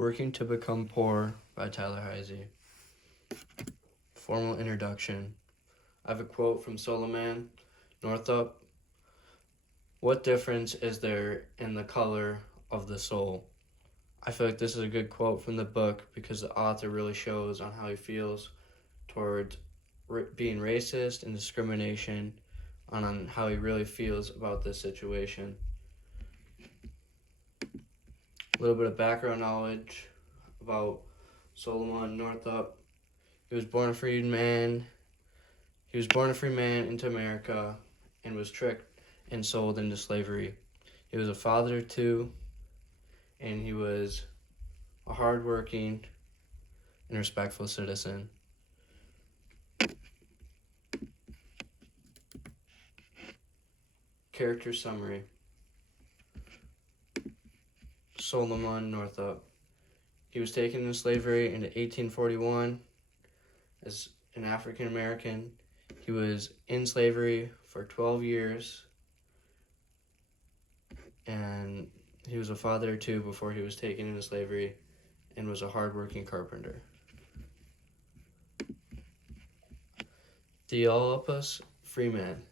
Working to Become Poor by Tyler Heisey. Formal introduction. I have a quote from Solomon Northup. What difference is there in the color of the soul? I feel like this is a good quote from the book because the author really shows on how he feels towards being racist and discrimination, and on how he really feels about this situation. A little bit of background knowledge about Solomon Northup. He was born a free man. He was born a free man into America and was tricked and sold into slavery. He was a father of two, and he was a hardworking and respectful citizen. Character summary. Solomon Northup. He was taken into slavery in 1841 as an African American. He was in slavery for 12 years, and he was a father of two before he was taken into slavery, and was a hardworking carpenter. Theophilus Freeman,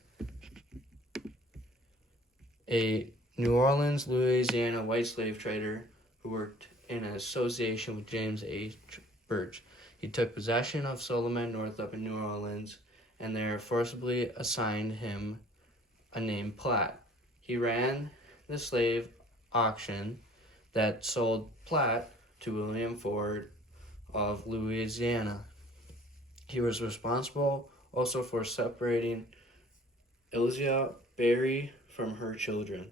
a New Orleans, Louisiana white slave trader who worked in association with James H. Birch. He took possession of Solomon Northup in New Orleans, and there forcibly assigned him a name Platt. He ran the slave auction that sold Platt to William Ford of Louisiana. He was responsible also for separating Elizabeth Barry from her children.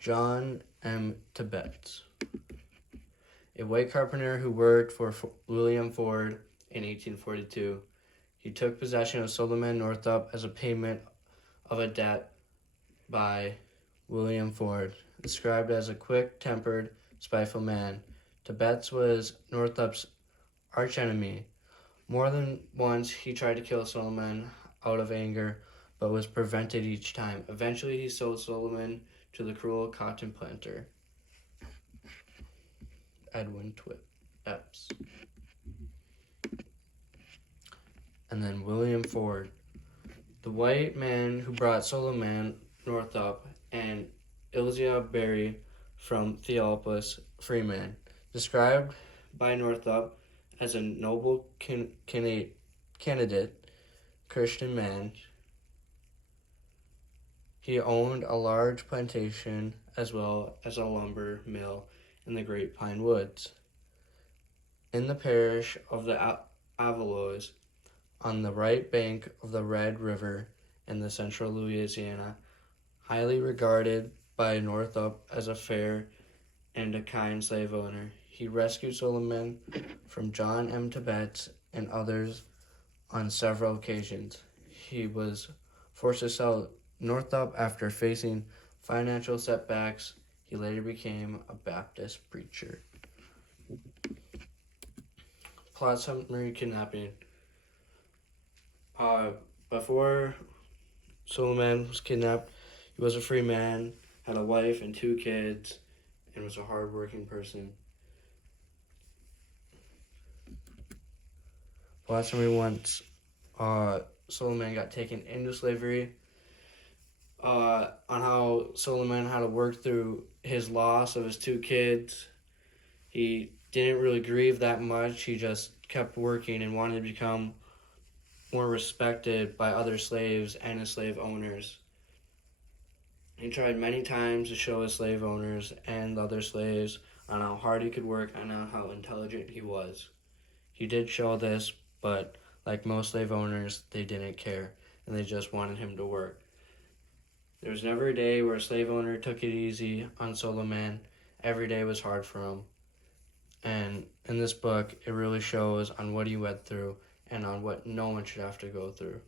John M. Tibbetts, a white carpenter who worked for William Ford in 1842. He took possession of Solomon Northup as a payment of a debt by William Ford. Described as a quick-tempered, spiteful man, Tibbetts was Northup's archenemy. More than once, he tried to kill Solomon out of anger, but was prevented each time. Eventually, he sold Solomon to the cruel cotton planter, Edwin Epps. And then William Ford, the white man who brought Solomon Northup and Elizabeth Barry from Theophilus Freeman. Described by Northup as a noble candidate Christian man. He owned a large plantation as well as a lumber mill in the Great Pine Woods. In the parish of the Avalois, on the right bank of the Red River in the central Louisiana, highly regarded by Northup as a fair and a kind slave owner. He rescued Solomon from John M. Tibbetts and others on several occasions. He was forced to sell Northup after facing financial setbacks. He later became a Baptist preacher. Plot summary: kidnapping. Before Solomon was kidnapped, he was a free man, had a wife and 2 kids, and was a hard-working person. Plot summary: once Solomon got taken into slavery, on how Solomon had to work through his loss of his 2 kids. He didn't really grieve that much. He just kept working and wanted to become more respected by other slaves and his slave owners. He tried many times to show his slave owners and the other slaves on how hard he could work and on how intelligent he was. He did show this, but like most slave owners, they didn't care, and they just wanted him to work. There was never a day where a slave owner took it easy on Solomon. Every day was hard for him. And in this book, it really shows on what he went through and on what no one should have to go through.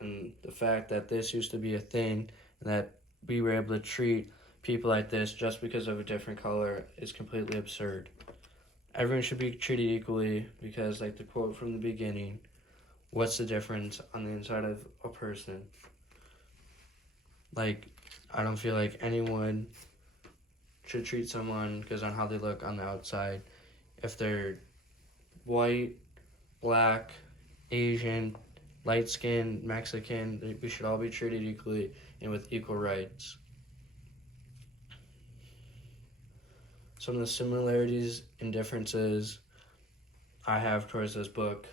And the fact that this used to be a thing, and that we were able to treat people like this just because of a different color, is completely absurd. Everyone should be treated equally because, like the quote from the beginning, what's the difference on the inside of a person? Like, I don't feel like anyone should treat someone because on how they look on the outside. If they're white, black, Asian, light skinned, Mexican, we should all be treated equally and with equal rights. Some of the similarities and differences I have towards this book.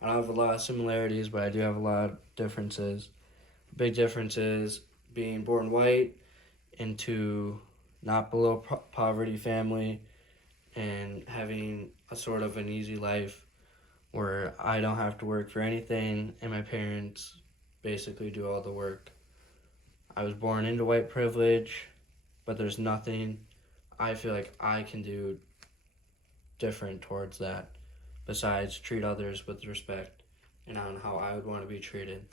I don't have a lot of similarities, but I do have a lot of differences. Big difference is being born white into not below poverty family and having a sort of an easy life where I don't have to work for anything and my parents basically do all the work. I was born into white privilege, but there's nothing I feel like I can do different towards that besides treat others with respect and on how I would want to be treated.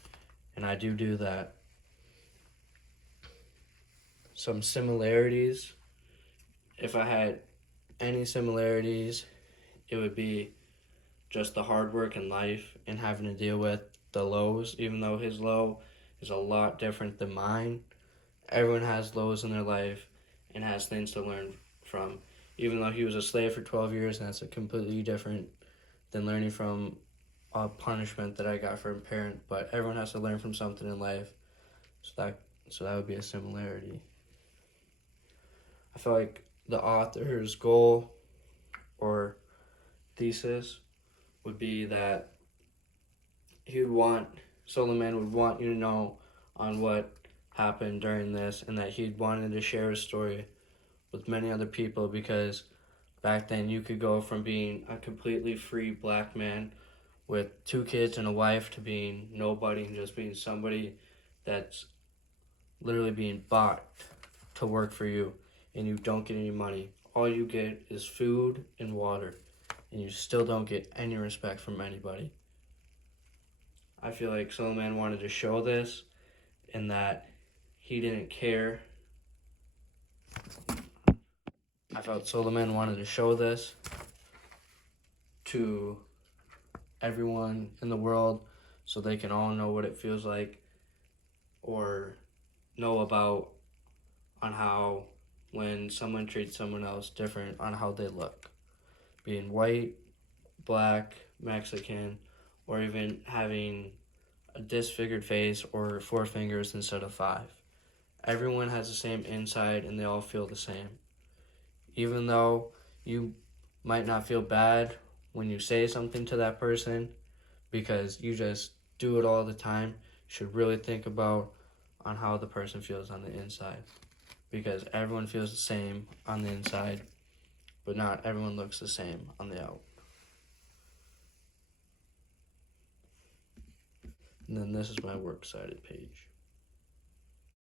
And I do that. Some similarities, if I had any similarities, it would be just the hard work in life and having to deal with the lows, even though his low is a lot different than mine. Everyone has lows in their life and has things to learn from. Even though he was a slave for 12 years, and that's a completely different than learning from a punishment that I got from a parent. But everyone has to learn from something in life, so that would be a similarity. I feel like the author's goal or thesis would be that Suleiman would want you to know on what happened during this, and that he wanted to share his story with many other people, because back then you could go from being a completely free black man with 2 kids and a wife to being nobody and just being somebody that's literally being bought to work for you, and you don't get any money. All you get is food and water, and you still don't get any respect from anybody. I feel like Suleiman wanted to show this and that he didn't care. I felt Suleiman wanted to show this to everyone in the world so they can all know what it feels like or know about on how when someone treats someone else different on how they look. Being white, black, Mexican, or even having a disfigured face or 4 fingers instead of 5. Everyone has the same inside and they all feel the same. Even though you might not feel bad when you say something to that person because you just do it all the time, you should really think about on how the person feels on the inside, because everyone feels the same on the inside, but not everyone looks the same on the out. And then this is my works cited page.